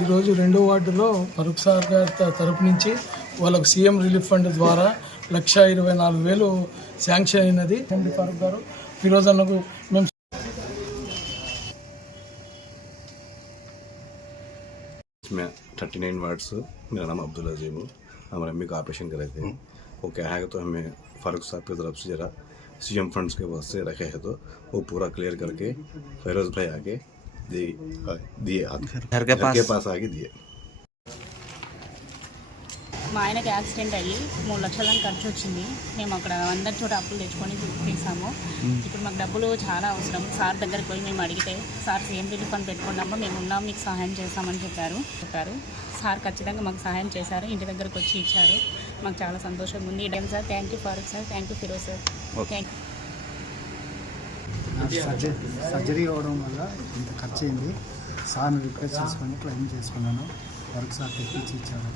ఈరోజు 2వ వార్డులో ఫరూక్ సార్ గారి తరపు నుంచి వాళ్ళకు సీఎం రిలీఫ్ ఫండ్ ద్వారా 1,24,000 శాంక్షన్ అయినది. ఫరూక్ గారు ఫిరోజ్ అన్నకు మేము मैं 39 वार्ड्स, मेरा नाम अब्दुल अजीम, हमारे अम्मी का ऑपरेशन करे थे। वो क्या है तो हमें फारूक साहब की तरफ से ज़रा सीएम फंड्स के वास्ते से रखे हैं, तो वो पूरा क्लियर करके फिरोज भाई आके दिए घर के पास आके दिए। మా ఆయనకి యాక్సిడెంట్ అయ్యి 3 లక్షల ఖర్చు వచ్చింది. మేము అక్కడ అందరి చోట అప్పులు తెచ్చుకొని తీసాము. ఇప్పుడు మాకు డబ్బులు చాలా అవసరం. సార్ దగ్గరికి పోయి మేము అడిగితే సార్ సీఎం రిలీఫ్ ఫండ్ పెట్టుకున్నాము, మేము ఉన్నాం, మీకు సహాయం చేస్తామని చెప్పారు. సార్ ఖచ్చితంగా మాకు సహాయం చేశారు, ఇంటి దగ్గరకు వచ్చి ఇచ్చారు. మాకు చాలా సంతోషంగా ఉంది. ఇదేం sir, thank you Farooq sir, thank you Firoz sir, thank you. Surgery అవ్వడం వల్ల ఇంత ఖర్చు అయింది. సార్ని రిక్వెస్ట్ చేసుకొని క్లెయిమ్ చేసుకున్నాను. ఫారూక్ సార్ తెప్పించి ఇచ్చాడు.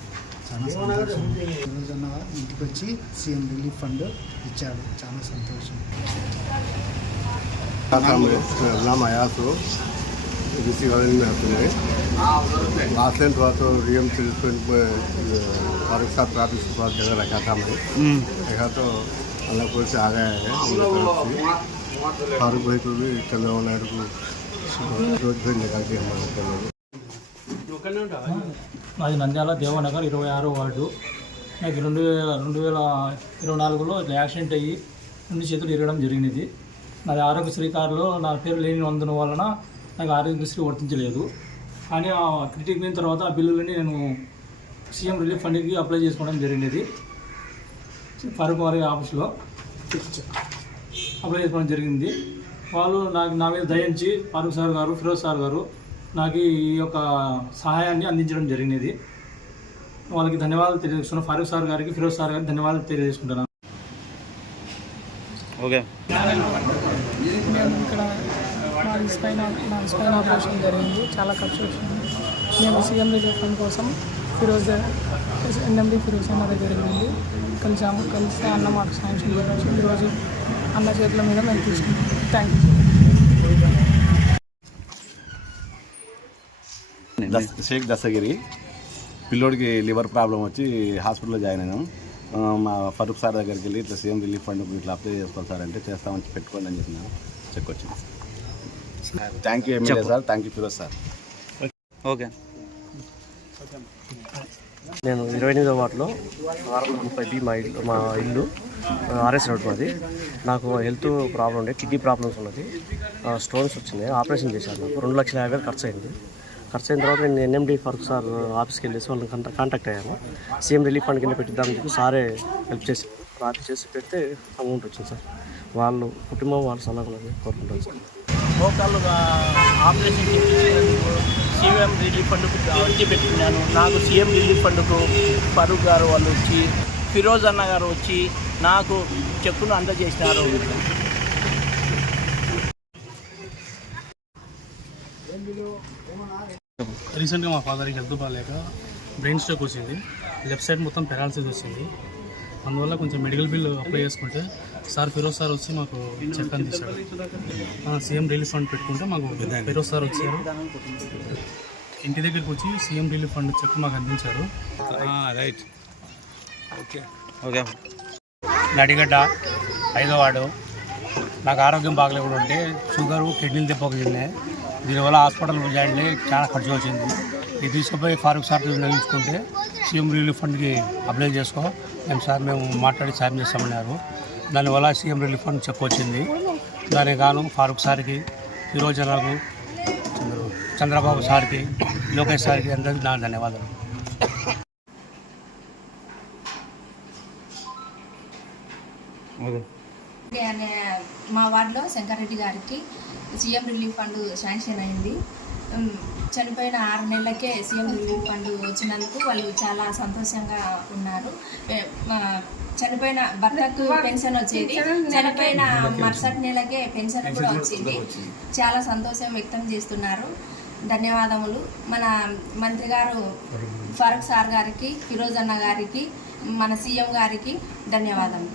చాలా సంతోషం. ఈరోజున ఇంటికి వచ్చి సీఎం రిలీఫ్ ఫండ్ ఇచ్చాడు. చాలా సంతోషం. नाम आया तो किसी वाले में आते हैं लास्ट हुआ तो रियम ट्रीटमेंट में फारूक साहब का ऑफिस के पास जगह रखा था। मैं देखा तो अलगपुर से आ गया है। फारूक भाई को भी चंद्रबाबू नायडू को रोज भी निकाल के हमारे మాది నంద్యాల దేవనగర్ 26వ వార్డు. నాకు 2024లో ఇట్లా యాక్సిడెంట్ అయ్యి 2 చేతులు ఇరగడం జరిగినది. నాది ఆరోగ్యశ్రీ కార్డులో నా పేరు లేని అందున వలన నాకు ఆరోగ్యశ్రీ వర్తించలేదు. కానీ ఆ క్రిటిక్ అయిన తర్వాత ఆ బిల్లులని నేను సీఎం రిలీఫ్ ఫండ్కి అప్లై చేసుకోవడం జరిగినది. ఫరూక్ వారి ఆఫీస్లో అప్లై చేసుకోవడం జరిగింది. వాళ్ళు నా మీద దయించి ఫరూక్ సార్ గారు, ఫిరోజ్ సార్ గారు నాకు ఈ యొక్క సహాయాన్ని అందించడం జరిగినది. వాళ్ళకి ధన్యవాదాలు తెలియజేస్తున్నాను. ఫారూక్ సార్ గారికి, ఫిరోజ్ సార్ గారికి ధన్యవాదాలు తెలియజేసుకుంటున్నాను. ఓకే, మేము ఇక్కడ నా స్పైన్ ఆపరేషన్ జరిగింది. చాలా ఖర్చు వచ్చింది. మేము సీఎం రిలీఫ్ ఫండ్ కోసం ఎన్ఎండి ఫిరోజ్ అన్న దగ్గరికి వెళ్ళి కలిస్తే అన్న మాకు శాంక్షన్ చేయవచ్చు. ఈరోజు అన్న చేతుల మీద మేము తీసుకున్నాం. Thank you. షేక్ దస్తగిరి, పిల్లోడికి లివర్ ప్రాబ్లం వచ్చి హాస్పిటల్లో జాయిన్ అయినాం. మా ఫరూక్ సార్ దగ్గరికి వెళ్ళి ఇట్లా సీఎం రిలీఫ్ ఫండ్ ఇట్లా అప్లై చేసుకోవాలి సార్ అంటే చేస్తామని పెట్టుకోండి అని చెప్పినారు. చెక్ వచ్చింది. Thank you MLA sir, thank you Firoz sir. Okay. నేను 28వ వార్డులో 630 మా ఇల్లు ఆర్ఎస్ రోడ్ మాది. నాకు హెల్త్ ప్రాబ్లం ఉండే, కిడ్నీ ప్రాబ్లమ్స్ ఉన్నది, స్టోన్స్ వచ్చినాయి. ఆపరేషన్ చేశారు. నాకు 2,50,000 ఖర్చు అయింది. ఖర్చు అయిన తర్వాత నేను ఎన్ఎండి ఫరూక్ సార్ ఆఫీస్కి వెళ్ళేసి వాళ్ళని కాంటాక్ట్ అయ్యాను. సీఎం రిలీఫ్ ఫండ్ కింద పెట్టిద్దామని చెప్పి సారే హెల్ప్ చేసి పెడితే అమౌంట్ వచ్చింది సార్. వాళ్ళు కుటుంబం వాళ్ళు సలహాలని కోరుకుంటాను సార్. మోకాళ్ళుగా ఆపరేషన్ చేయించినందుకు సీఎం రిలీఫ్ ఫండ్కు వచ్చి పెట్టుకున్నాను. నాకు సీఎం రిలీఫ్ ఫండ్కు ఫరూక్ గారు వాళ్ళు వచ్చి, ఫిరోజ్ అన్న గారు వచ్చి నాకు చెక్కును అందజేసినారు. రీసెంట్గా మా ఫాదర్కి హెల్త్ బాగాలేక బ్రెయిన్ స్ట్రోక్ వచ్చింది. లెఫ్ట్ సైడ్ మొత్తం పెరాలసిస్ వచ్చింది. అందువల్ల కొంచెం మెడికల్ బిల్ అప్లై చేసుకుంటే సార్ ఫిరోజ్ సార్ వచ్చి మాకు చెక్ అందించాడు. సీఎం రిలీఫ్ ఫండ్ పెట్టుకుంటే మాకు ఫిరోజ్ సార్ వచ్చారు. ఇంటి దగ్గరికి వచ్చి సీఎం రిలీఫ్ ఫండ్ చెక్ మాకు అందించారు. రైట్. Okay okay. నడిగడ్డ 5వ వార్డు. నాకు ఆరోగ్యం బాగలేకుండా ఉంటే షుగరు, కిడ్నీలు దెబ్బకింది. దీనివల్ల హాస్పిటల్ జాయిన్ అయ్యి చాలా ఖర్చు వచ్చింది. ఇది తీసుకుపోయి ఫారూక్ సార్ నిలుచుకుంటే సీఎం రిలీఫ్ ఫండ్కి అప్లై చేసుకో మేము మాట్లాడి సాయం చేస్తామన్నారు. దానివల్ల సీఎం రిలీఫ్ ఫండ్ చెక్ వచ్చింది. దానికి గాను ఫారూక్ సార్కి, ఫిరోజ్ అన్నకు, చంద్రబాబు సార్కి, లోకేష్ సార్కి అందరికీ నా ధన్యవాదాలు. మా వార్డులో శంకర్రెడ్డి గారికి సీఎం రిలీఫ్ ఫండ్ శాంక్షన్ అయింది. చనిపోయిన 6 నెలలకే సీఎం రిలీఫ్ ఫండ్ వచ్చినందుకు వాళ్ళు చాలా సంతోషంగా ఉన్నారు. చనిపోయిన భర్తకు పెన్షన్ వచ్చేది, చనిపోయిన మరుసటి నెలకే పెన్షన్ కూడా వచ్చింది. చాలా సంతోషం వ్యక్తం చేస్తున్నారు. ధన్యవాదములు. మన మంత్రి గారు ఫరూక్ సార్ గారికి, ఫిరోజ్ అన్న గారికి, మన సీఎం గారికి ధన్యవాదాలు.